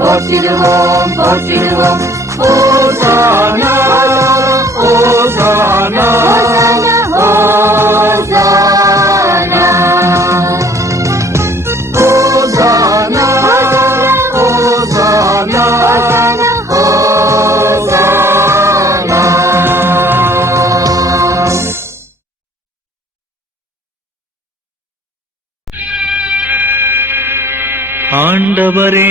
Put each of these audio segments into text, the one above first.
போற்றிடுவோம் போற்றிடுவோம் ஆண்டவரே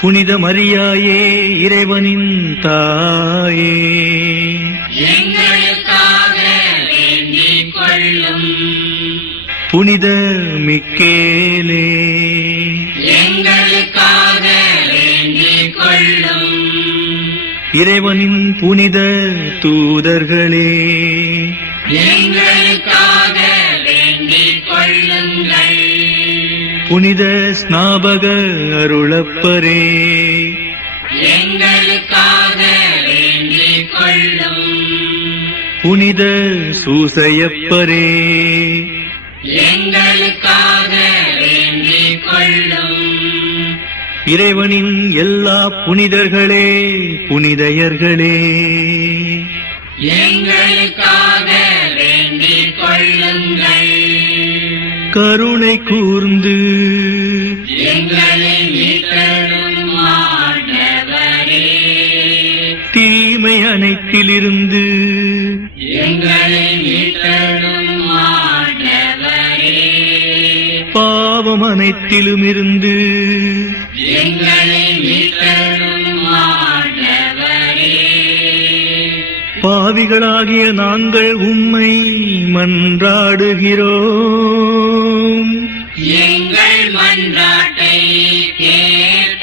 புனித மரியாயே இறைவனின் தாயே. புனித மிக்கேலே இறைவனின் புனித தூதர்களே. எங்களுக்காக வேண்டிக் கொள்ளுங்கள். புனித ஸ்நாபக அருளப்பரே. எங்களுக்காக வேண்டிக் கொள்ளும் புனித சூசையப்பரே. எங்களுக்காக வேண்டிக் கொள்ளும் இறைவனின் எல்லா புனிதர்களே புனிதையர்களே. எங்களுக்காக வேண்டிக் கொள்ளுங்கள் கருணை கூர்ந்து தீமை அனைத்திலிருந்து பாவம் மீட்டடும் ஆண்டவரே. பாவிகளாகிய நாங்கள் உம்மை மன்றாடுகிறோம். எங்கள் மன்றாட்டை கேட்டருளும்.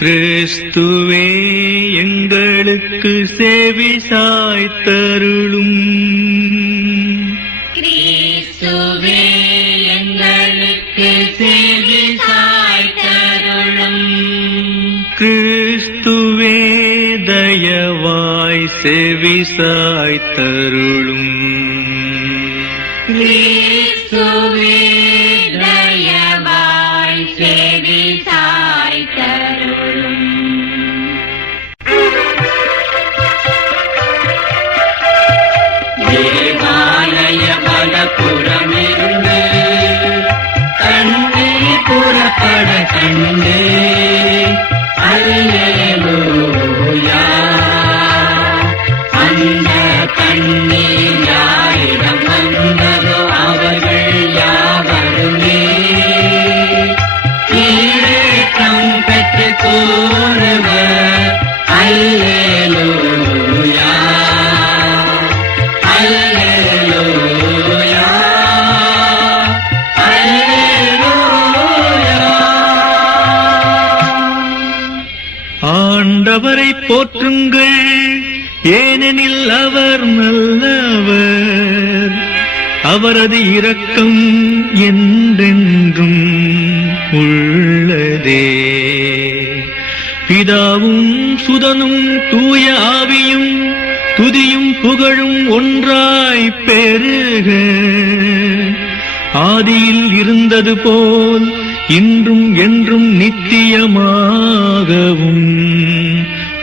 கிறிஸ்துவே எங்களுக்கு செவி சாய்த்தருளும். கிறிஸ்துவே எங்களுக்கு செவி சாய்த்தருளும். கிறிஸ்துவே தயவாய் செவி சாய்த்தருளும். ஏனெனில் அவர் நல்லவர். அவரது இரக்கம் என்றென்றும் உள்ளதே. பிதாவும் சுதனும் தூய ஆவியும் துதியும் புகழும் ஒன்றாய் பெருக. ஆதியில் இருந்தது போல் இன்றும் என்றும் நித்தியமாகவும்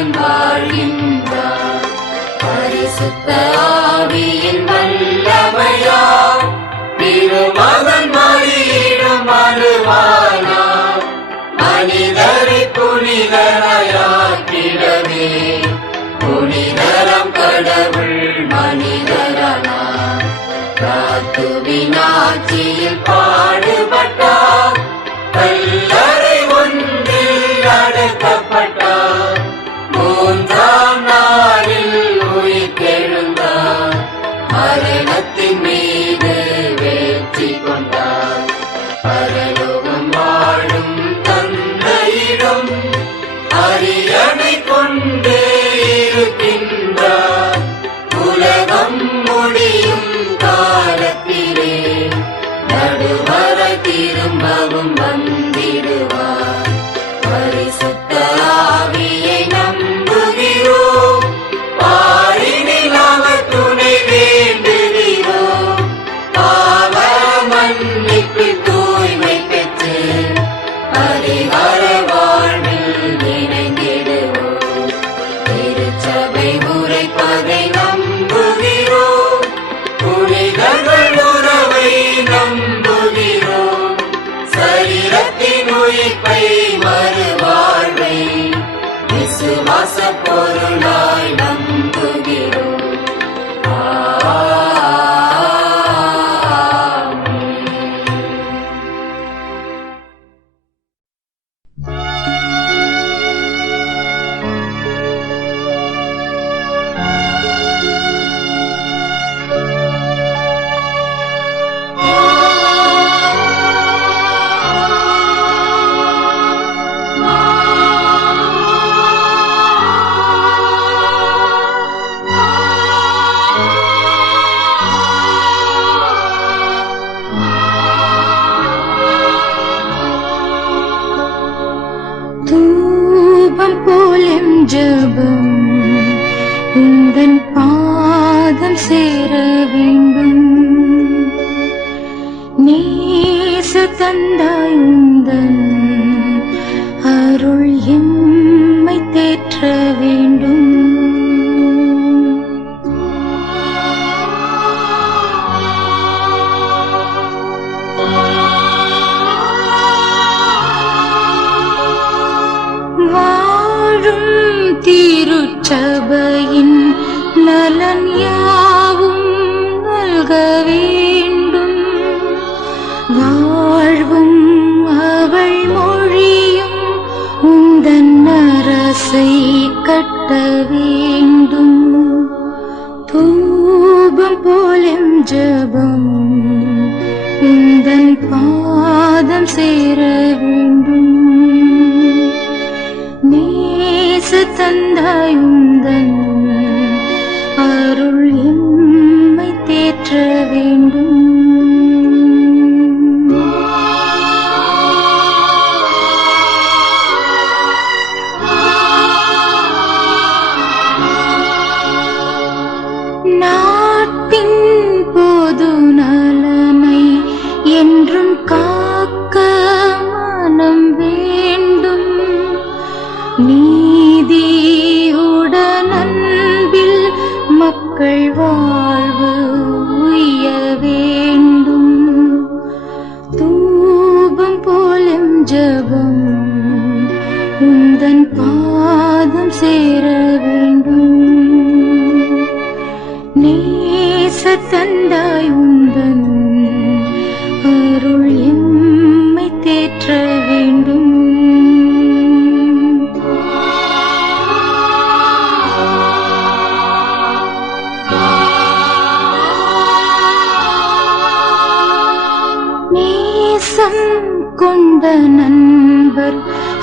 மனிதன் வாழ்கின்றான் பரிசுத்த ஆவியின் வல்லமையா திருமகன் மாறியிடும் அருவானா மனிதரை புனிதராயாக்கிடவே. புனிதரம் கடவுள் மனிதரனா காத்துவினாட்சியில் பாடுபட்டார். கண்டாயுந்தன் உங்கள் பாதம் சேர வேண்டும். நேசு தந்தாய் உந்தன் ஜபம் உந்தன் பாதம் சேர வேண்டும். நேச தந்தாய் உன்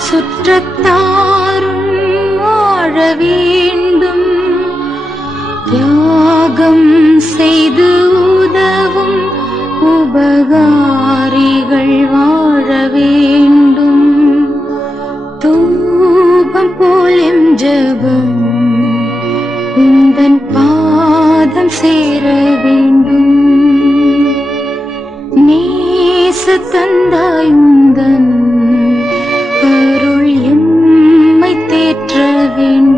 சுற்றத்தாரும் வாழ வேண்டும். தியாகம் செய்து உதவும் உபகாரிகள் வாழ வேண்டும். தூபம் போலும் ஜபம் உந்தன் பாதம் சேர வேண்டும். நேச தந்தாய் வேண்டும்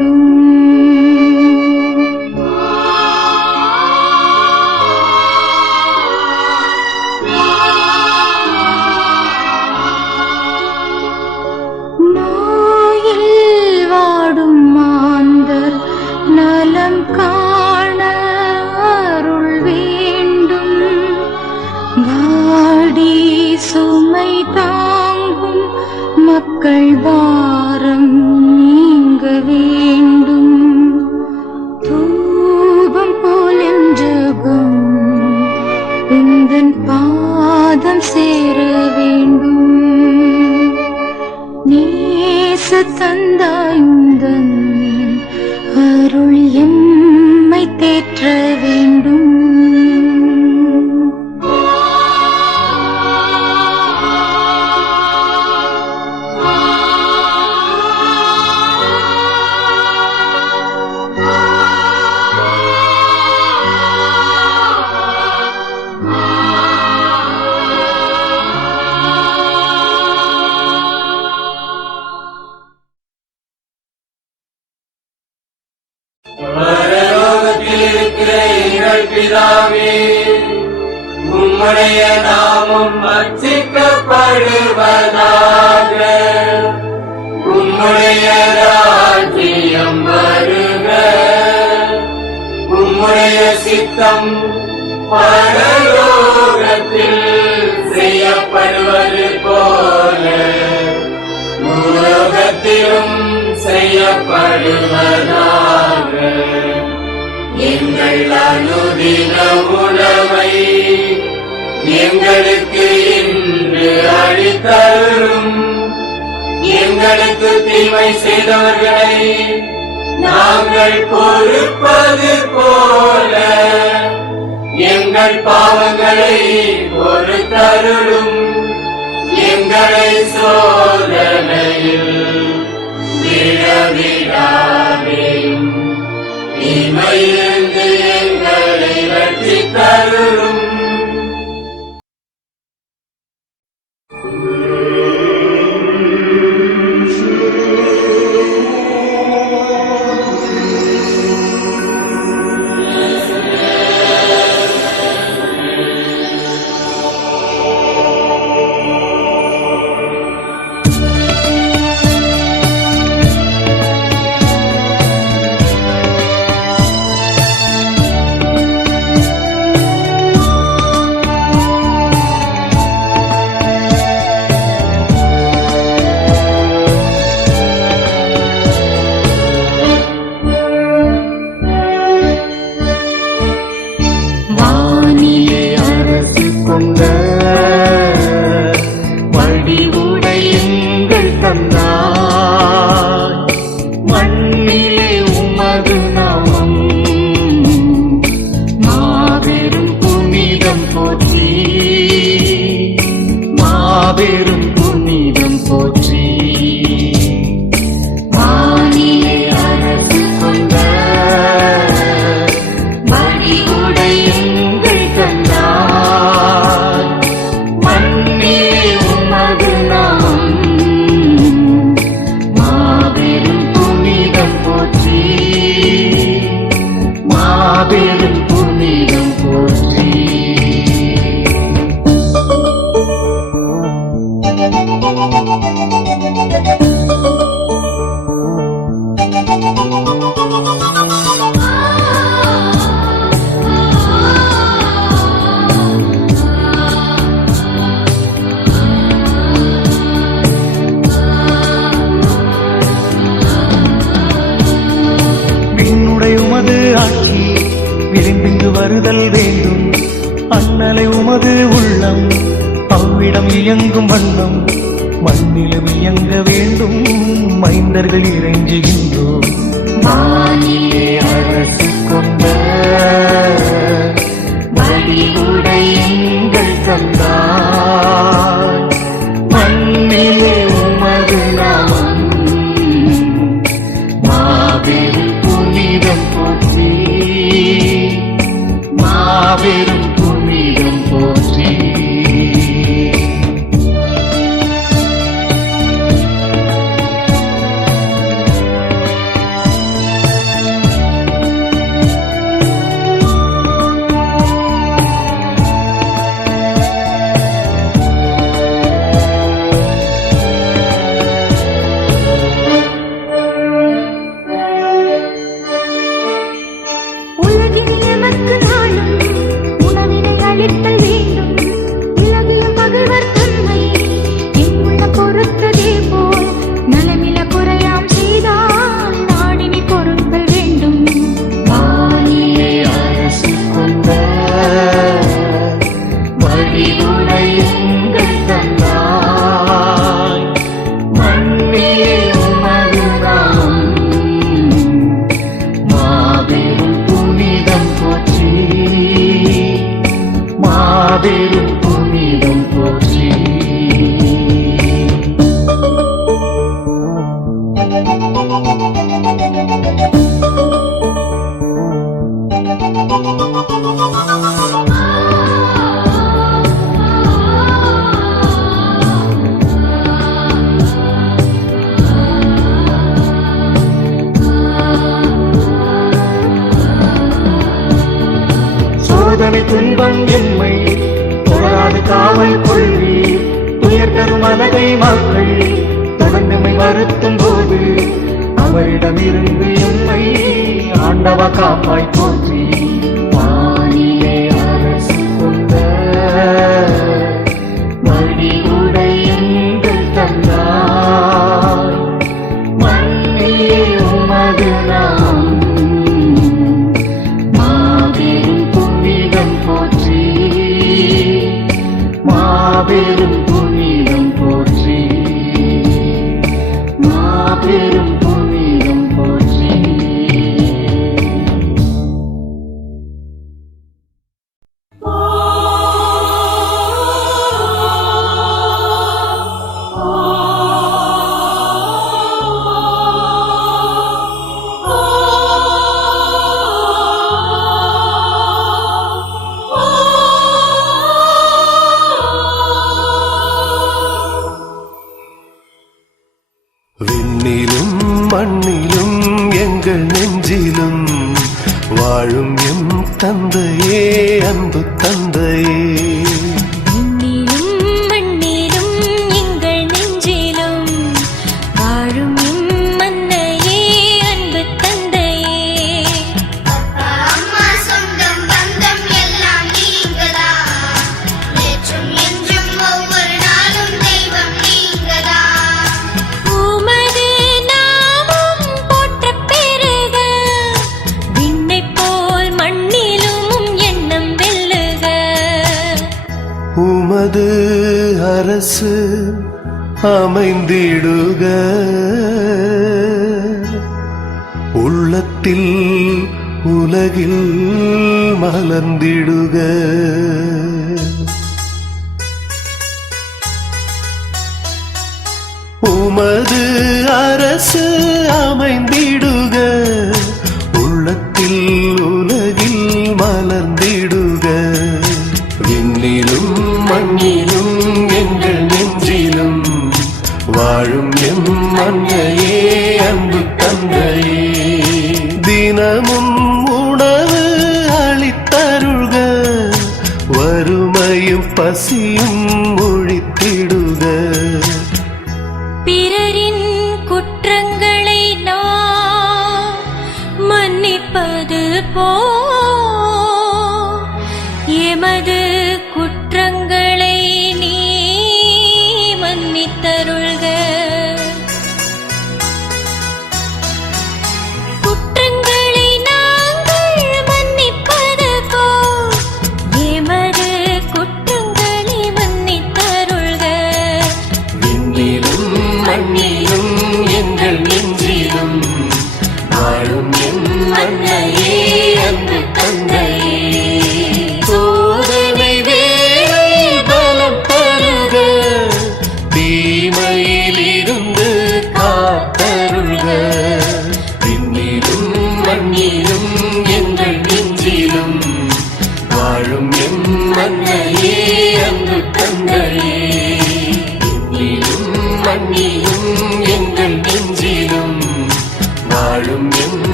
பிதாவே உம்முடைய நாமம் அர்ச்சிக்கப்படுவதாக உம்முடைய ராஜ்யம் வருக. உம்முடைய சித்தம் பரலோகத்தில் செய்யப்படுவது போல. உலகத்திலும் செய்யப்படுவதாக. எங்கள் அனுதின உணவை எங்களுக்கு இன்று அழித்தரும் எங்களுக்கு தீமை செய்தவர்களை நாங்கள் பொறுப்பது போல எங்கள் பாவங்களை பொறுத்தருளும். எங்களை சோதனையில் விழவிடாதே தீமையிலிருந்து எங்களை வெற்றி தருளும் இயங்க வேண்டும் மைந்தர்கள் இறைஞ்சுகின்றோம். அரசு. மக்கள் தவந்தமை வருத்தும் போது அவரிடமிருந்து எம்மை ஆண்டவா காப்பாய்ப்போம் உமது அரசு அமைந்திடுக. உள்ளத்தில் உலகில் மலர்ந்திடுக. விண்ணிலும் மண்ணிலும் எங்கள் நெஞ்சிலும் வாழும் எம் மன்னையே அன்பு தந்தையே. தினமும் உணவு அளித்தருள்க. வறுமையும் பசியும் ಮಿತ್ತರು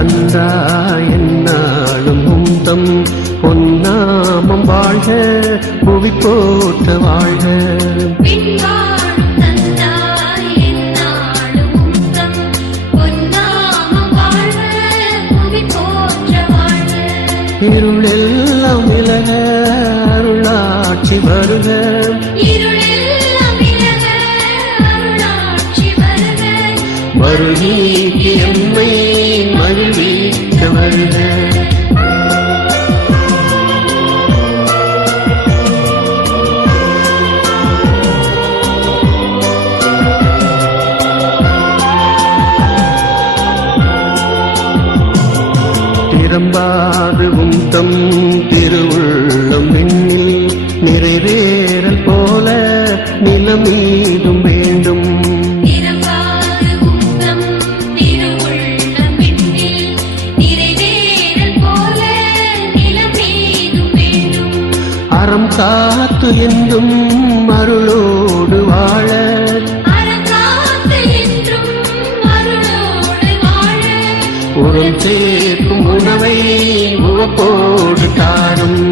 தந்தாய் என்னாலும் உந்தம் பொன்னாமம் வாழ்க புவி போற்ற வாழ்க. இருளெல்லாம் விலக அருளாட்சி வருக வருக. எம்மை மகிழ்விக்க வருக திரும்பாது திருவுள்ளம் விண்ணில் நிறைவேறல் போல நிலமீதும் அறங்காத்து என்றும் அருளோடு வாழ. உரம் சேர்க்கும் உணவை உவப்போடு தாரும்.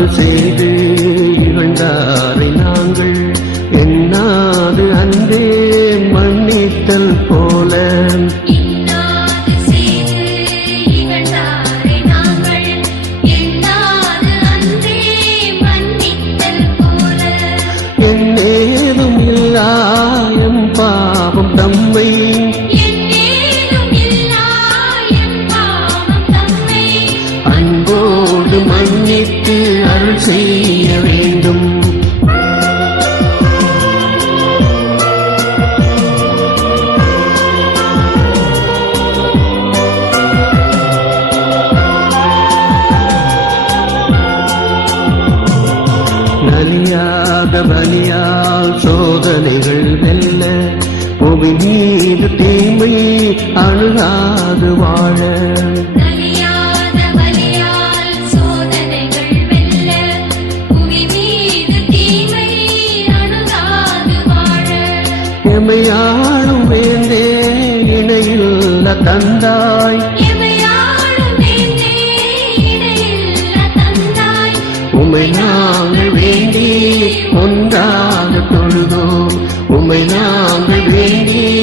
இன்னாது செய்து இகழ்ந்தாரை. நலியாத பலியால் சோதனைகள் வெல்ல புவி மீது தீமை அணுகாது வாழ. நலியாத வலியால் சோதனைகள் வெல்ல ஒன்றாக தொழுதோம் உமை நாங்கள் வேண்டி ஒன்றாக